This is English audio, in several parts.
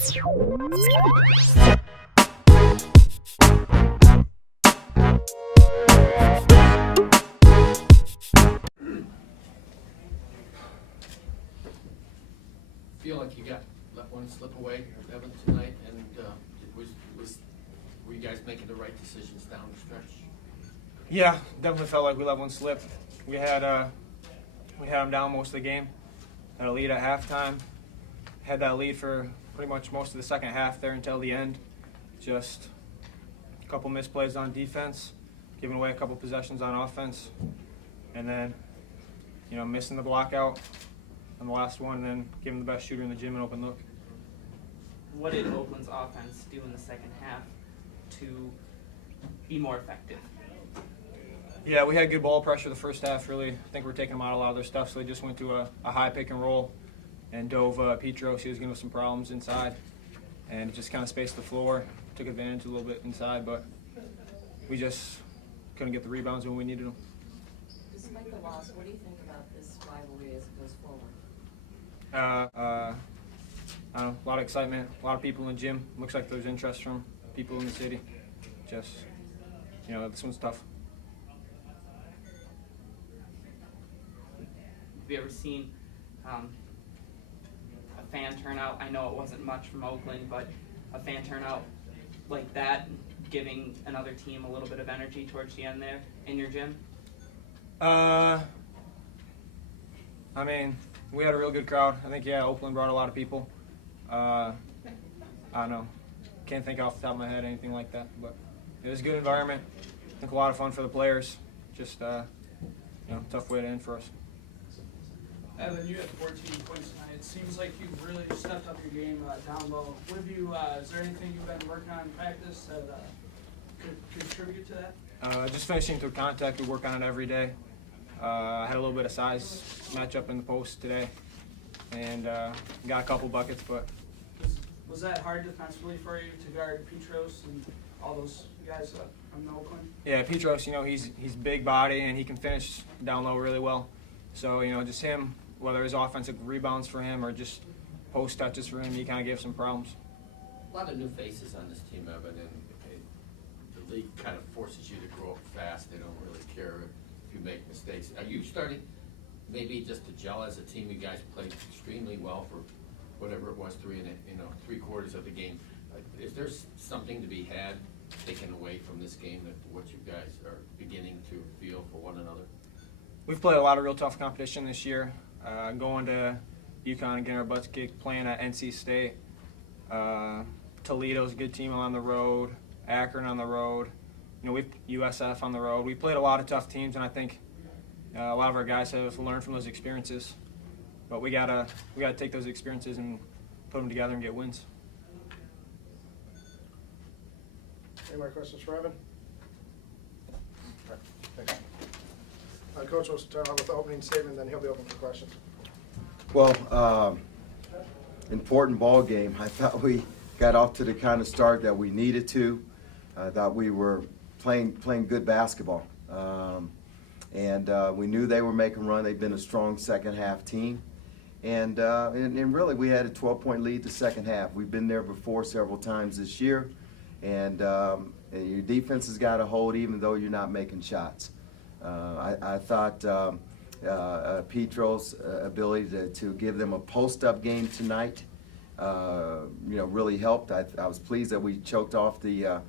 Feel like you let one slip away, Evan, tonight, and were you guys making the right decisions down the stretch? Yeah, definitely felt like we let one slip. We had them down most of the game. Had a lead at halftime. Had that lead for pretty much most of the second half there until the end. Just a couple misplays on defense, giving away a couple possessions on offense, and then missing the block out on the last one, and then giving the best shooter in the gym an open look. What did Oakland's offense do in the second half to be more effective? Yeah, we had good ball pressure the first half, really. I think we're taking them out of a lot of their stuff, so they just went to a high pick and roll and dove Petros. He was giving us some problems inside, and just kind of spaced the floor, took advantage a little bit inside, but we just couldn't get the rebounds when we needed them. Despite the loss, what do you think about this rivalry as it goes forward? I don't know, a lot of excitement, a lot of people in the gym. Looks like there's interest from people in the city. Just, this one's tough. Have you ever seen a fan turnout? I know it wasn't much from Oakland, but a fan turnout like that, giving another team a little bit of energy towards the end there in your gym? I mean, we had a real good crowd. I think, Oakland brought a lot of people. I don't know. Can't think off the top of my head anything like that, but it was a good environment. I think a lot of fun for the players. Just, tough way to end for us. Evan, you had 14 points tonight. It seems like you've really stepped up your game down low. What have you? Is there anything you've been working on in practice that could contribute to that? Just finishing through contact. We work on it every day. I had a little bit of size matchup in the post today, and got a couple buckets. But was that hard defensively for you to guard Petros and all those guys from Oakland? Yeah, Petros. He's big body and he can finish down low really well. So just him, whether it's offensive rebounds for him or just post touches for him, he kind of gave some problems. A lot of new faces on this team, Evan, and the league kind of forces you to grow up fast. They don't really care if you make mistakes. Are you starting maybe just to gel as a team? You guys played extremely well for whatever it was, three quarters of the game. Is there something to be had taken away from this game, that what you guys are beginning to feel for one another? We've played a lot of real tough competition this year. Going to UConn and getting our butts kicked, playing at NC State. Toledo's a good team on the road. Akron on the road. We've USF on the road. We played a lot of tough teams, and I think a lot of our guys have learned from those experiences. But we gotta take those experiences and put them together and get wins. Any more questions for Evan? Thanks. Coach will start off with the opening statement, then he'll be open for questions. Well, important ball game. I thought we got off to the kind of start that we needed to. I thought we were playing good basketball. And we knew they were making a run. They've been a strong second half team. And really, we had a 12-point lead the second half. We've been there before several times this year. And your defense has got to hold even though you're not making shots. I thought Petros' ability to give them a post-up game tonight, really helped. I was pleased that we choked off the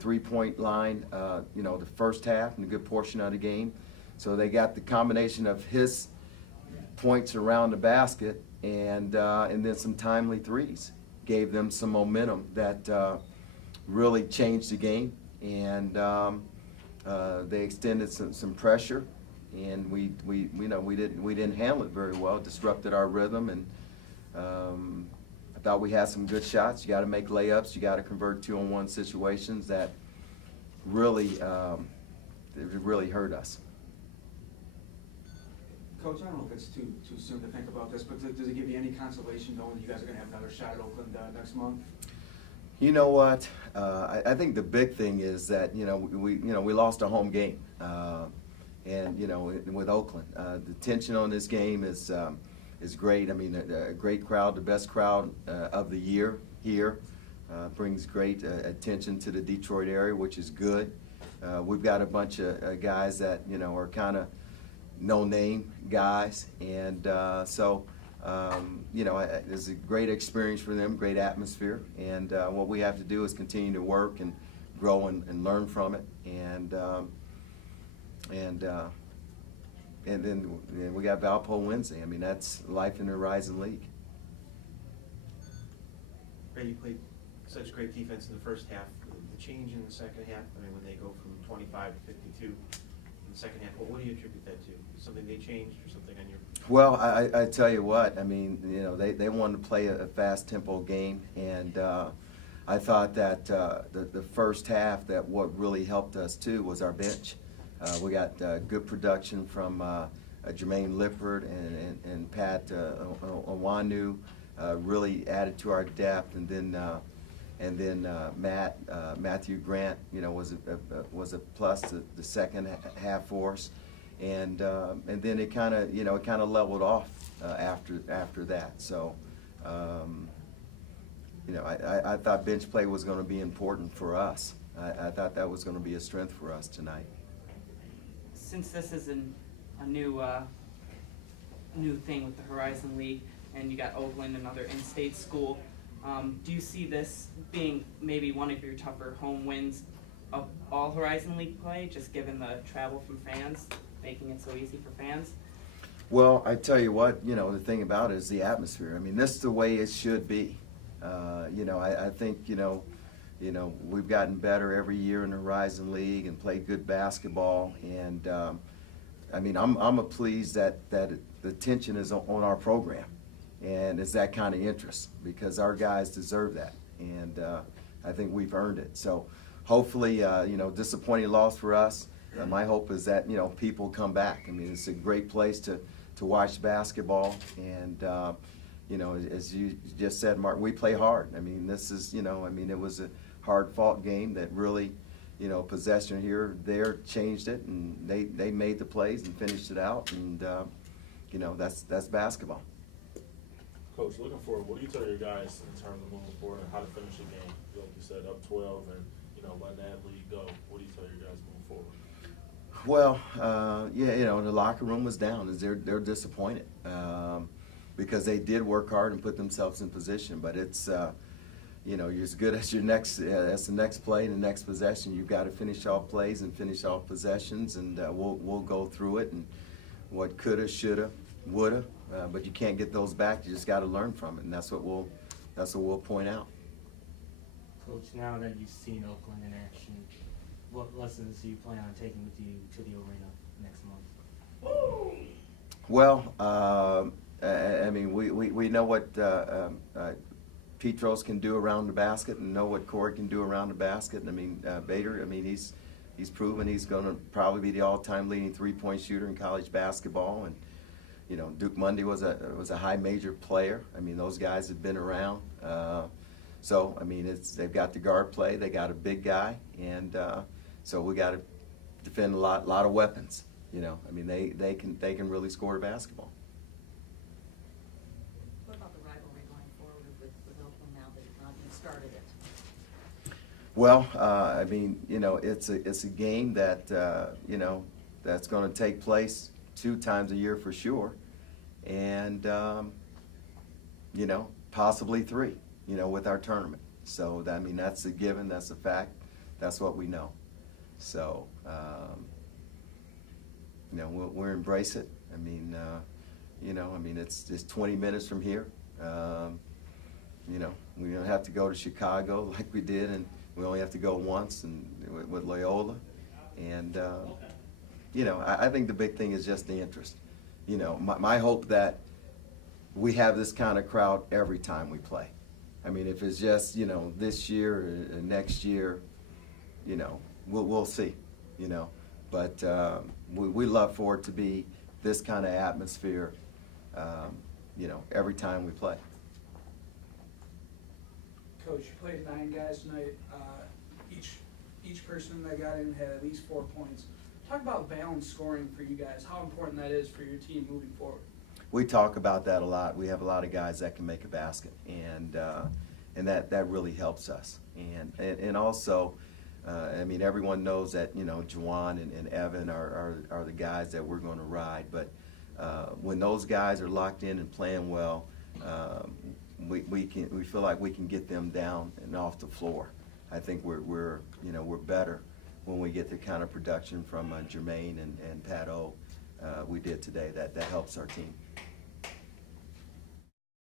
three-point line, the first half and a good portion of the game. So they got the combination of his points around the basket and then some timely threes. Gave them some momentum that really changed the game, and they extended some pressure, and we didn't handle it very well. It disrupted our rhythm, and I thought we had some good shots. You got to make layups. You got to convert 2-on-1 situations that really hurt us. Coach, I don't know if it's too soon to think about this, but does it give you any consolation knowing that you guys are going to have another shot at Oakland next month? You know what? I think the big thing is that we lost a home game, and with Oakland, the tension on this game is great. I mean, a great crowd, the best crowd of the year, here, brings great attention to the Detroit area, which is good. We've got a bunch of guys that, you know, are kind of no-name guys, and so, you know, it's a great experience for them, great atmosphere, and what we have to do is continue to work and grow and learn from it, and then we got Valpo Wednesday. I mean, that's life in the Horizon League. Ray, you played such great defense in the first half. The change in the second half, I mean, when they go from 25 to 52 in the second half, what do you attribute that to? Something they changed or something on your? Well, I tell you what, I mean, you know, they wanted to play a fast tempo game, and I thought that the first half, that what really helped us too was our bench. We got good production from Jermaine Lippard and Pat Onwanu, really added to our depth, and then Matthew Grant, you know, was a plus to the second half for us, and then it kind of leveled off after that. So, you know, I thought bench play was going to be important for us. I thought that was going to be a strength for us tonight. Since this is a new thing with the Horizon League, and you got Oakland, another in-state school, do you see this being maybe one of your tougher home wins of all Horizon League play, just given the travel from fans, making it so easy for fans? Well, I tell you what, you know, the thing about it is the atmosphere. I mean, this is the way it should be. You know, I think, you know, we've gotten better every year in the Horizon League and played good basketball. And I mean, I'm pleased that the tension is on our program, and it's that kind of interest, because our guys deserve that, and I think we've earned it. So hopefully, you know, disappointing loss for us. My hope is that, you know, people come back. I mean, it's a great place to watch basketball, and you know, as you just said, Mark, we play hard. I mean, this is, you know, I mean, it was a hard-fought game that really, you know, possession here, there, changed it, and they made the plays and finished it out, and you know, that's basketball. Coach, looking forward, what do you tell your guys in terms of moving forward and how to finish the game? Like you said, up 12 and, you know, letting that lead go. What do you tell your guys moving forward? Well, yeah, you know, the locker room was down. They're disappointed because they did work hard and put themselves in position. But it's, you know, you're as good as your next, as the next play and the next possession. You've got to finish off plays and finish off possessions, and we'll go through it and what coulda, shoulda, woulda. But you can't get those back. You just got to learn from it, and that's what we'll point out. Coach, now that you've seen Oakland in action, what lessons do you plan on taking with you to the arena next month? Well, I mean, we know what Petros can do around the basket, and know what Corey can do around the basket. And I mean, Bader, I mean, he's proven he's going to probably be the all-time leading three-point shooter in college basketball. And you know, Duke Mundy was a high major player. I mean, those guys have been around. So I mean, they've got the guard play, they got a big guy, and so we got to defend a lot of weapons. You know, I mean, they can really score basketball. What about the rivalry going forward with Oakland now that you've started it? Well, I mean, you know, it's a game that you know, that's going to take place 2 times a year for sure, and you know, possibly 3. You know, with our tournament. So I mean, that's a given. That's a fact. That's what we know. So you know, we'll embrace it. I mean, you know, I mean, it's 20 minutes from here. You know, we don't have to go to Chicago like we did, and we only have to go once, and with Loyola. And you know, I think the big thing is just the interest. You know, my hope that we have this kind of crowd every time we play. I mean, if it's just, you know, this year or next year, you know, we'll see, you know. But we love for it to be this kind of atmosphere, you know, every time we play. Coach, you played 9 guys tonight. Each person that got in had at least 4 points. Talk about balanced scoring for you guys, how important that is for your team moving forward. We talk about that a lot. We have a lot of guys that can make a basket, and and that really helps us. And also, I mean, everyone knows that, you know, Juwan and Evan are the guys that we're going to ride. But when those guys are locked in and playing well, we feel like we can get them down and off the floor. I think we're better when we get the kind of production from Jermaine and Pat O we did today. That helps our team.